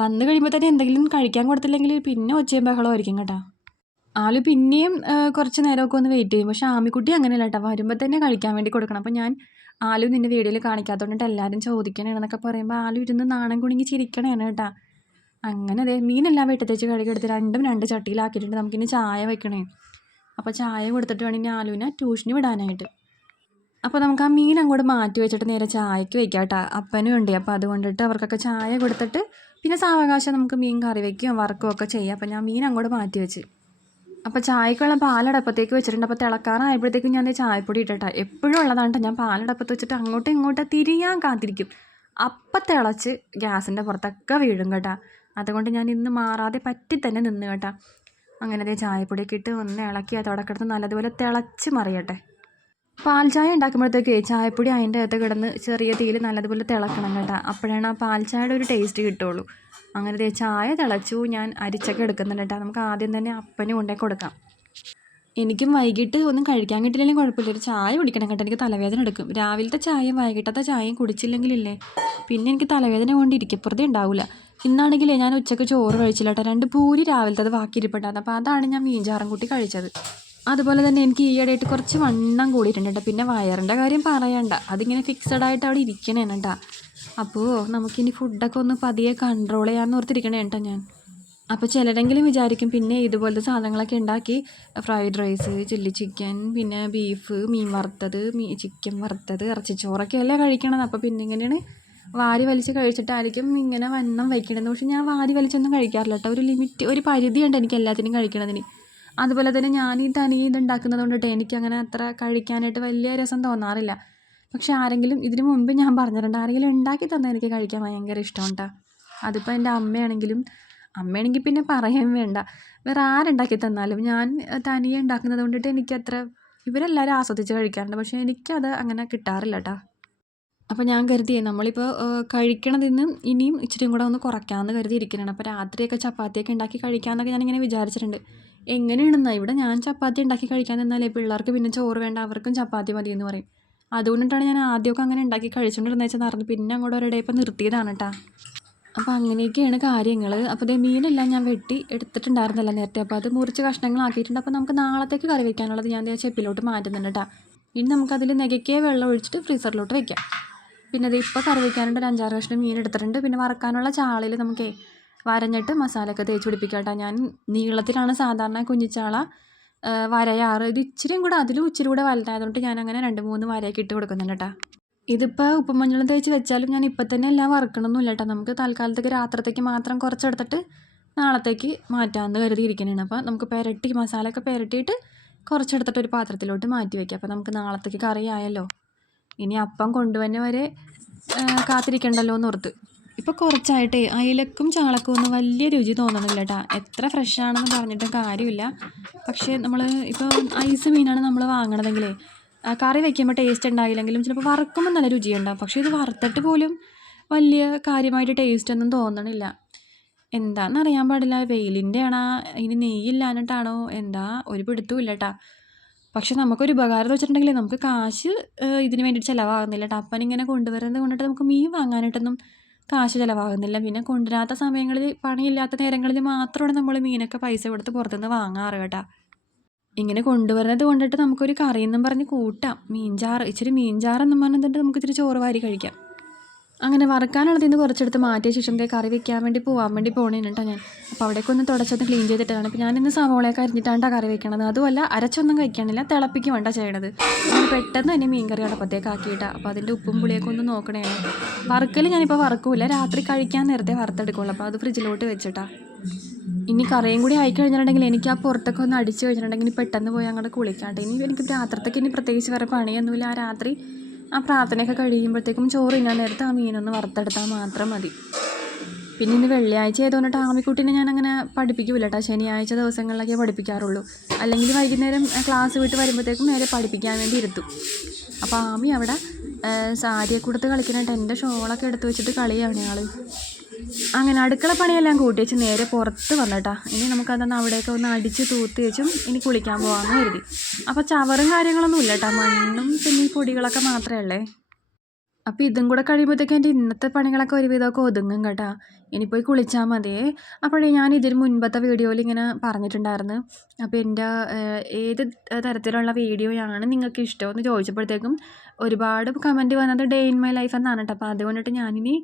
വന്നു കഴിയുമ്പോൾ തന്നെ എന്തെങ്കിലും കഴിക്കാൻ കൊടുത്തില്ലെങ്കിൽ പിന്നെ ഒച്ചയും ബഹളമായിരിക്കും കേട്ടോ. ആള് പിന്നെയും കുറച്ച് നേരമൊക്കെ ഒന്ന് വെയിറ്റ് ചെയ്യും. പക്ഷേ ആമിക്കുട്ടി അങ്ങനെയല്ല കേട്ടോ, വരുമ്പോൾ തന്നെ കഴിക്കാൻ വേണ്ടി കൊടുക്കണം. അപ്പോൾ ഞാൻ ആലു നിൻ്റെ വീഡിയോയിൽ കാണിക്കാത്തതുകൊണ്ടിട്ട് എല്ലാവരും ചോദിക്കണേന്നൊക്കെ പറയുമ്പോൾ ആലു ഇരുന്ന് നാണം കുണുങ്ങി ചിരിക്കണേണ് കേട്ടോ. അങ്ങനെ അതെ മീനെല്ലാം വെട്ടിത്തേച്ച് കഴുകിയെടുത്ത് രണ്ടും രണ്ട് ചട്ടിയിലാക്കിയിട്ടുണ്ട്. നമുക്കിനി ചായ വെക്കണേ. അപ്പോൾ ചായ കൊടുത്തിട്ട് വേണം ഇനി ആലുവിനെ ട്യൂഷന് വിടാനായിട്ട്. അപ്പോൾ നമുക്ക് ആ മീൻ അങ്ങോട്ട് മാറ്റി വെച്ചിട്ട് നേരെ ചായക്ക് വെക്കാം കേട്ടോ. അപ്പനും ഉണ്ട്, അപ്പോൾ അതുകൊണ്ടിട്ട് അവർക്കൊക്കെ ചായ കൊടുത്തിട്ട് പിന്നെ സാവകാശം നമുക്ക് മീൻ കറി വയ്ക്കുകയും വറക്കുകയും ഒക്കെ ചെയ്യാം. അപ്പോൾ ഞാൻ മീൻ അങ്ങോട്ട് മാറ്റി വെച്ച്. അപ്പോൾ ചായക്കുള്ള പാലടപ്പത്തേക്ക് വെച്ചിട്ടുണ്ട്. അപ്പോൾ തിളക്കാറായപ്പോഴത്തേക്കും ഞാൻ ചായപ്പൊടി ഇട്ടിട്ടാ, എപ്പോഴും ഉള്ളതാണ്. ഞാൻ പാലടപ്പത്ത് വെച്ചിട്ട് അങ്ങോട്ടും ഇങ്ങോട്ടും തിരിയാൻ കാത്തിരിക്കും, അപ്പം തിളച്ച് ഗ്യാസിൻ്റെ പുറത്തൊക്കെ വീഴും കേട്ടോ. അതുകൊണ്ട് ഞാൻ ഇന്ന് മാറാതെ പറ്റി തന്നെ നിന്ന് കേട്ടോ. അങ്ങനെ ചായപ്പൊടിയൊക്കെ ഇട്ട് ഒന്ന് ഇളക്കി അതോടെ കിടന്ന് നല്ലതുപോലെ തിളച്ച് മറിയട്ടെ. പാൽ ചായ ഉണ്ടാക്കുമ്പോഴത്തേക്ക് ചായപ്പൊടി അതിൻ്റെ അകത്ത് കിടന്ന് ചെറിയ തീയിൽ നല്ലതുപോലെ തിളക്കണം കേട്ടോ. അപ്പോഴാണ് ആ പാൽ ചായയുടെ ഒരു ടേസ്റ്റ് കിട്ടുള്ളൂ. അങ്ങനെ ചായ തിളച്ചു, ഞാൻ അരിച്ചൊക്കെ എടുക്കുന്നുണ്ട് കേട്ടോ. നമുക്ക് ആദ്യം തന്നെ അപ്പന് കൊണ്ടേ കൊടുക്കാം. എനിക്കും വൈകിട്ട് ഒന്നും കഴിക്കാൻ കിട്ടിയില്ലെങ്കിൽ കുഴപ്പമില്ല, ഒരു ചായ കുടിക്കണം കേട്ടോ. എനിക്ക് തലവേദന എടുക്കും. രാവിലത്തെ ചായയും വൈകിട്ടത്തെ ചായയും കുടിച്ചില്ലെങ്കിലില്ലേ പിന്നെ എനിക്ക് തലവേദന കൊണ്ട് ഇരിക്കപ്പുറത്തേ ഉണ്ടാവില്ല. ഇന്നാണെങ്കിലേ ഞാൻ ഉച്ചയ്ക്ക് ചോറ് കഴിച്ചില്ല കേട്ടോ. 2 പൂരി രാവിലത്തത് ബാക്കിയിരിപ്പുണ്ടായിരുന്നു. അപ്പോൾ അതാണ് ഞാൻ മീൻചാറും കൂട്ടി കഴിച്ചത്. അതുപോലെ തന്നെ എനിക്ക് ഈയിടെയായിട്ട് കുറച്ച് വണ്ണം കൂടിയിട്ടുണ്ട് കേട്ടോ. പിന്നെ വയറിൻ്റെ കാര്യം പറയണ്ട, അതിങ്ങനെ ഫിക്സഡ് ആയിട്ട് അവിടെ ഇരിക്കണേണ് കേട്ടോ. അപ്പോൾ നമുക്കിനി ഫുഡൊക്കെ ഒന്ന് പതിയെ കൺട്രോൾ ചെയ്യാമെന്ന് ഓർത്തിരിക്കണേ കേട്ടോ ഞാൻ. അപ്പോൾ ചിലരെങ്കിലും വിചാരിക്കും പിന്നെ ഇതുപോലത്തെ സാധനങ്ങളൊക്കെ ഉണ്ടാക്കി ഫ്രൈഡ് റൈസ്, ചില്ലി ചിക്കൻ, പിന്നെ ബീഫ്, മീൻ വറുത്തത്, ചിക്കൻ വറുത്തത്, ഇറച്ചിച്ചോറൊക്കെ അല്ലേ കഴിക്കണത്. അപ്പോൾ പിന്നെ ഇങ്ങനെയാണ് വാരി വലിച്ച് കഴിച്ചിട്ടായിരിക്കും ഇങ്ങനെ വണ്ണം വയ്ക്കണത്. പക്ഷെ ഞാൻ വാരി വലിച്ചൊന്നും കഴിക്കാറില്ല കേട്ടോ. ഒരു ലിമിറ്റ്, ഒരു പരിധിയുണ്ട് എനിക്ക് എല്ലാത്തിനും കഴിക്കണതിന്. അതുപോലെ തന്നെ ഞാൻ ഈ തനിയെ ഇതുണ്ടാക്കുന്നത് കൊണ്ടിട്ട് എനിക്കങ്ങനെ അത്ര കഴിക്കാനായിട്ട് വലിയ രസം തോന്നാറില്ല. പക്ഷെ ആരെങ്കിലും ഇതിന് മുൻപ് ഞാൻ പറഞ്ഞിട്ടുണ്ട്, ആരെങ്കിലും ഉണ്ടാക്കി തന്നാൽ എനിക്ക് കഴിക്കാൻ ഭയങ്കര ഇഷ്ടമാണ് കേട്ടോ. അതിപ്പോൾ എൻ്റെ അമ്മയാണെങ്കിൽ പിന്നെ പറയാൻ വേണ്ട. വേറെ ആരുണ്ടാക്കി തന്നാലും ഞാൻ തനിയെ ഉണ്ടാക്കുന്നത് കൊണ്ടിട്ട് എനിക്കത്ര, ഇവരെല്ലാവരും ആസ്വദിച്ച് കഴിക്കാറുണ്ട്, പക്ഷേ എനിക്കത് അങ്ങനെ കിട്ടാറില്ല കേട്ടോ. അപ്പോൾ ഞാൻ കരുതിയേ നമ്മളിപ്പോൾ കഴിക്കണതിന്ന് ഇനിയും ഇച്ചിരിയും കൂടെ ഒന്ന് കുറയ്ക്കാമെന്ന് കരുതി ഇരിക്കുന്നതാണ്. അപ്പോൾ രാത്രിയൊക്കെ ചപ്പാത്തിയൊക്കെ ഉണ്ടാക്കി കഴിക്കാമെന്നൊക്കെ ഞാനിങ്ങനെ വിചാരിച്ചിട്ടുണ്ട്. എങ്ങനെയാണെന്നാ ഇവിടെ ഞാൻ ചപ്പാത്തി ഉണ്ടാക്കി കഴിക്കാൻ നിന്നാലേ പിള്ളേർക്ക് പിന്നെ ചോറ് വേണ്ട, അവർക്കും ചപ്പാത്തി മതി എന്ന് പറയും. അതുകൊണ്ടിട്ടാണ് ഞാൻ ആദ്യമൊക്കെ അങ്ങനെ ഉണ്ടാക്കി കഴിച്ചുകൊണ്ടിരുന്നത് വെച്ചാൽ നടന്ന്, പിന്നെ അങ്ങോട്ട് ഒരിടെ ഇപ്പോൾ നിർത്തിയതാണ് കേട്ടോ. അപ്പോൾ അങ്ങനെയൊക്കെയാണ് കാര്യങ്ങൾ. അപ്പോൾ ദേ മീനെല്ലാം ഞാൻ വെട്ടി എടുത്തിട്ടുണ്ടായിരുന്നല്ലോ നേരത്തെ. അപ്പോൾ അത് മുറിച്ച് കഷ്ണങ്ങളാക്കിയിട്ടുണ്ട്. അപ്പോൾ നമുക്ക് നാളത്തേക്ക് കറി വയ്ക്കാനുള്ളത് ഞാൻ ചെപ്പിലോട്ട് മാറ്റുന്നുണ്ട് കേട്ടോ. ഇനി നമുക്കതിൽ നെകയ്ക്കേ വെള്ളം ഒഴിച്ചിട്ട് ഫ്രീസറിലോട്ട് വയ്ക്കാം. പിന്നെ അത് ഇപ്പോൾ കറി വയ്ക്കാനുണ്ട് 5-6 കഷ്ണം മീൻ എടുത്തിട്ടുണ്ട്. പിന്നെ വറക്കാനുള്ള ചാളയിൽ നമുക്ക് വരഞ്ഞിട്ട് മസാലയൊക്കെ തേച്ച് പിടിപ്പിക്കാം കേട്ടോ. ഞാൻ നീളത്തിലാണ് സാധാരണ കുഞ്ഞിച്ചാള വരയാറ്. ഇത് ഇച്ചിരിയും കൂടെ അതിലും ഇച്ചിരി കൂടെ വലുതായതുകൊണ്ട് ഞാനങ്ങനെ 2-3 വരയൊക്കെ ഇട്ട് കൊടുക്കുന്നുണ്ട് കേട്ടോ. ഇതിപ്പോൾ ഉപ്പും മഞ്ഞളും തേച്ച് വെച്ചാലും ഞാൻ ഇപ്പം തന്നെ എല്ലാം വറക്കണമെന്നില്ല കേട്ടോ. നമുക്ക് തൽക്കാലത്തേക്ക് രാത്രത്തേക്ക് മാത്രം കുറച്ചെടുത്തിട്ട് നാളത്തേക്ക് മാറ്റാമെന്ന് കരുതി ഇരിക്കുന്നതാണ്. അപ്പോൾ നമുക്ക് മസാലയൊക്കെ പുരട്ടിയിട്ട് കുറച്ചെടുത്തിട്ട് ഒരു പാത്രത്തിലോട്ട് മാറ്റി വയ്ക്കാം. അപ്പോൾ നമുക്ക് നാളത്തേക്ക് കറി ആയല്ലോ. ഇനി അപ്പം കൊണ്ടുവന്നെ വരെ കാത്തിരിക്കണ്ടല്ലോ എന്ന് ഓർത്ത്. ഇപ്പോൾ കുറച്ചായിട്ടേ അയിലക്കും ചാളക്കും ഒന്നും വലിയ രുചി തോന്നണില്ല കേട്ടോ. എത്ര ഫ്രഷാണെന്ന് പറഞ്ഞിട്ട് കാര്യമില്ല. പക്ഷേ നമ്മൾ ഇപ്പോൾ ഐസ് മീനാണ് നമ്മൾ വാങ്ങണതെങ്കിലേ കറി വയ്ക്കുമ്പോൾ ടേസ്റ്റ് ഉണ്ടായില്ലെങ്കിലും ചിലപ്പോൾ വറുക്കുമ്പോൾ നല്ല രുചിയുണ്ടാവും. പക്ഷേ ഇത് വറുത്തിട്ട് പോലും വലിയ കാര്യമായിട്ട് ടേസ്റ്റ് ഒന്നും തോന്നണില്ല. എന്താണെന്നറിയാൻ പാടില്ല. വെയിലിൻ്റെ ആണോ ഇനി നെയ്യില്ലാഞ്ഞിട്ടാണോ എന്താ ഒരു പിടുത്തവും ഇല്ല കേട്ടോ. പക്ഷെ നമുക്കൊരു ഉപകാരം എന്ന് വെച്ചിട്ടുണ്ടെങ്കിൽ നമുക്ക് കാശ് ഇതിന് വേണ്ടിയിട്ട് ചിലവാകുന്നില്ല കേട്ടോ. അപ്പനിങ്ങനെ കൊണ്ടുവരുന്നത് കൊണ്ടിട്ട് നമുക്ക് മീൻ വാങ്ങാനായിട്ടൊന്നും കാശ് ചിലവാകുന്നില്ല. പിന്നെ കൊണ്ടുവരാത്ത സമയങ്ങളിൽ, പണിയില്ലാത്ത നേരങ്ങളിൽ മാത്രമാണ് നമ്മൾ മീനൊക്കെ പൈസ കൊടുത്ത് പുറത്തുനിന്ന് വാങ്ങാറ് കേട്ടോ. ഇങ്ങനെ കൊണ്ടുവരുന്നത് കൊണ്ടിട്ട് നമുക്കൊരു കറിയെന്നും പറഞ്ഞ് കൂട്ടാം. ഇച്ചിരി മീൻചാറെന്നും പറഞ്ഞിട്ട് നമുക്ക് ഇച്ചിരി ചോറ് വാരി കഴിക്കാം. അങ്ങനെ വറുക്കാനുള്ളതിൽ നിന്ന് കുറച്ചെടുത്ത് മാറ്റിയ ശേഷം കറി വെക്കാൻ വേണ്ടി പോകണേന് കേട്ടോ ഞാൻ. അപ്പോൾ അവിടേക്ക് ഒന്ന് തുടച്ചൊന്ന് ക്ലീൻ ചെയ്തിട്ടാണ്. അപ്പോൾ ഞാനിന്ന് സവോളയൊക്കെ അരിഞ്ഞിട്ടാണ് കറി വെക്കണത്. അതുമല്ല അരച്ചൊന്നും കഴിക്കാനില്ല, തിളപ്പിക്കും വേണ്ട ചെയ്യണത്. ഞാൻ പെട്ടെന്ന് തന്നെ മീൻ കറി അടപ്പത്തേക്ക് ആക്കിയിട്ടാണ്. അപ്പോൾ അതിൻ്റെ ഉപ്പും പുളിയൊക്കെ ഒന്ന് നോക്കണേണ്. വറുക്കൽ ഞാനിപ്പോൾ വറുക്കൂല, രാത്രി കഴിക്കാൻ നേരത്തെ വറുത്തെടുക്കുള്ളൂ. അപ്പോൾ അത് ഫ്രിഡ്ജിലോട്ട് വെച്ചിട്ടാ. ഇനി കറിയും കൂടി ആയിക്കഴിഞ്ഞിട്ടുണ്ടെങ്കിൽ എനിക്ക് ആ പുറത്തൊക്കെ ഒന്ന് അടിച്ച് വെച്ചിട്ടുണ്ടെങ്കിൽ പെട്ടെന്ന് പോയി അങ്ങോട്ട് കുളിക്കാട്ടെ. ഇനി എനിക്ക് രാത്രത്തേക്ക് ഇനി പ്രത്യേകിച്ച് വേറെ പണിയൊന്നുമില്ല. ആ രാത്രി ആ പ്രാർത്ഥനയൊക്കെ കഴിയുമ്പോഴത്തേക്കും ചോറ് തിന്നാൻ നേരത്ത് ആ മീനൊന്ന് വറുത്തെടുത്താൽ മാത്രം മതി. പിന്നെ ഇന്ന് വെള്ളിയാഴ്ച ആയതുകൊണ്ടിട്ട് ആമിക്കുട്ടീനെ ഞാനങ്ങനെ പഠിപ്പിക്കില്ല കേട്ടോ. ശനിയാഴ്ച ദിവസങ്ങളിലൊക്കെ പഠിപ്പിക്കാറുള്ളൂ. അല്ലെങ്കിൽ വൈകുന്നേരം ക്ലാസ് വിട്ട് വരുമ്പോഴത്തേക്കും നേരെ പഠിപ്പിക്കാൻ വേണ്ടി ഇരുത്തും. അപ്പോൾ ആമി അവിടെ സാരിയൊക്കെ കൊടുത്ത് കളിക്കാനായിട്ട് എൻ്റെ ഷോളൊക്കെ എടുത്ത് വെച്ചിട്ട് കളിയാണ് ആൾ. അങ്ങനെ അടുക്കള പണിയെല്ലാം കൂട്ടി വെച്ച് നേരെ പുറത്ത് വന്നിട്ടാ. ഇനി നമുക്കതൊന്ന് അവിടെയൊക്കെ ഒന്ന് അടിച്ച് തൂത്ത് വെച്ചും ഇനി കുളിക്കാൻ പോകാമെന്ന് കരുതി. അപ്പോൾ ചവറും കാര്യങ്ങളൊന്നും ഇല്ല കേട്ടോ, മണ്ണും പിന്നെ ഈ പൊടികളൊക്കെ മാത്രമേ ഉള്ളേ. അപ്പോൾ ഇതും കൂടെ കഴിയുമ്പോഴത്തേക്കും എൻ്റെ ഇന്നത്തെ പണികളൊക്കെ ഒരുവിധമൊക്കെ ഒതുങ്ങും കേട്ടോ. ഇനി പോയി കുളിച്ചാൽ മതിയേ. അപ്പോഴേ ഞാൻ ഇതിന് മുൻപത്തെ വീഡിയോയിൽ ഇങ്ങനെ പറഞ്ഞിട്ടുണ്ടായിരുന്നു. അപ്പോൾ എൻ്റെ ഏത് തരത്തിലുള്ള വീഡിയോയാണ് നിങ്ങൾക്ക് ഇഷ്ടമെന്ന് ചോദിച്ചപ്പോഴത്തേക്കും ഒരുപാട് കമൻറ്റ് വന്നത് ഡേ ഇൻ മൈ ലൈഫ് എന്നാണ് കേട്ടോ. അപ്പോൾ അതുകൊണ്ടിട്ട് ഞാനിനി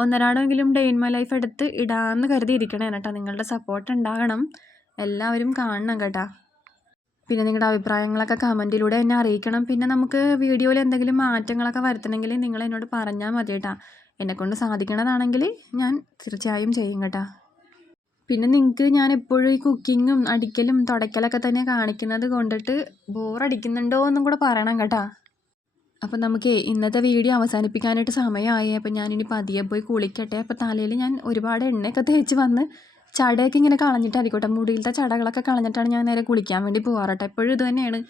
ഒന്നരാടെങ്കിലും ഡേ ഇൻ മൈ ലൈഫ് എടുത്ത് ഇടാമെന്ന് കരുതിയിരിക്കണേ കേട്ടോ. നിങ്ങളുടെ സപ്പോർട്ട് ഉണ്ടാകണം, എല്ലാവരും കാണണം കേട്ടോ. പിന്നെ നിങ്ങളുടെ അഭിപ്രായങ്ങളൊക്കെ കമൻറ്റിലൂടെ എന്നെ അറിയിക്കണം. പിന്നെ നമുക്ക് വീഡിയോയിൽ എന്തെങ്കിലും മാറ്റങ്ങളൊക്കെ വരുത്തണമെങ്കിൽ നിങ്ങൾ എന്നോട് പറഞ്ഞാൽ മതി കേട്ടോ. എന്നെക്കൊണ്ട് സാധിക്കണതാണെങ്കിൽ ഞാൻ തീർച്ചയായും ചെയ്യും കേട്ടോ. പിന്നെ നിങ്ങൾക്ക് ഞാൻ എപ്പോഴും ഈ കുക്കിങ്ങും അടിക്കലും തുടയ്ക്കലൊക്കെ തന്നെ കാണിക്കുന്നത് കൊണ്ടിട്ട് ബോറടിക്കുന്നുണ്ടോ എന്നും കൂടെ പറയണം കേട്ടോ. അപ്പോൾ നമുക്ക് ഇന്നത്തെ വീഡിയോ അവസാനിപ്പിക്കാനായിട്ട് സമയമായി. അപ്പോൾ ഞാനിനി പതിയെ പോയി കുളിക്കട്ടെ. അപ്പോൾ തലയിൽ ഞാൻ ഒരുപാട് എണ്ണയൊക്കെ തേച്ച് വന്ന് ചടയൊക്കെ ഇങ്ങനെ കളഞ്ഞിട്ടായിരിക്കട്ടെ, മുടിയിലത്തെ ചടകളൊക്കെ കളഞ്ഞിട്ടാണ് ഞാൻ നേരെ കുളിക്കാൻ വേണ്ടി പോകാറട്ടെ. എപ്പോഴും ഇത് തന്നെയാണ്.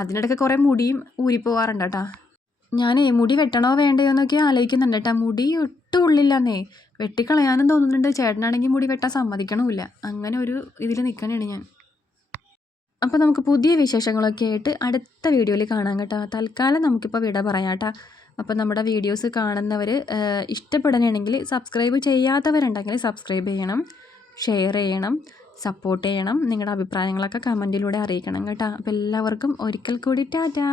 അതിനിടയ്ക്ക് കുറേ മുടിയും ഊരിപ്പോകാറുണ്ട് കേട്ടോ. ഞാനേ മുടി വെട്ടണോ വേണ്ടയോ എന്നൊക്കെ ആലോചിക്കുന്നുണ്ട് കേട്ടോ. മുടി ഒട്ടും ഉള്ളില്ലെന്നേ, വെട്ടിക്കളയാനും തോന്നുന്നുണ്ട്. ചേട്ടനാണെങ്കിൽ മുടി വെട്ടാൻ സമ്മതിക്കണമില്ല. അങ്ങനെ ഒരു ഇതിൽ നിൽക്കണേണ് ഞാൻ. അപ്പോൾ നമുക്ക് പുതിയ വിശേഷങ്ങളൊക്കെ ആയിട്ട് അടുത്ത വീഡിയോയിൽ കാണാം കേട്ടോ. തൽക്കാലം നമുക്കിപ്പോൾ വിട പറയാം കേട്ടോ. അപ്പോൾ നമ്മുടെ വീഡിയോസ് കാണുന്നവർ ഇഷ്ടപ്പെടണമെങ്കിൽ സബ്സ്ക്രൈബ് ചെയ്യാത്തവരുണ്ടെങ്കിൽ സബ്സ്ക്രൈബ് ചെയ്യണം, ഷെയർ ചെയ്യണം, സപ്പോർട്ട് ചെയ്യണം. നിങ്ങളുടെ അഭിപ്രായങ്ങളൊക്കെ കമൻറ്റിലൂടെ അറിയിക്കണം കേട്ടോ. അപ്പോൾ എല്ലാവർക്കും ഒരിക്കൽ കൂടി ടാറ്റാ.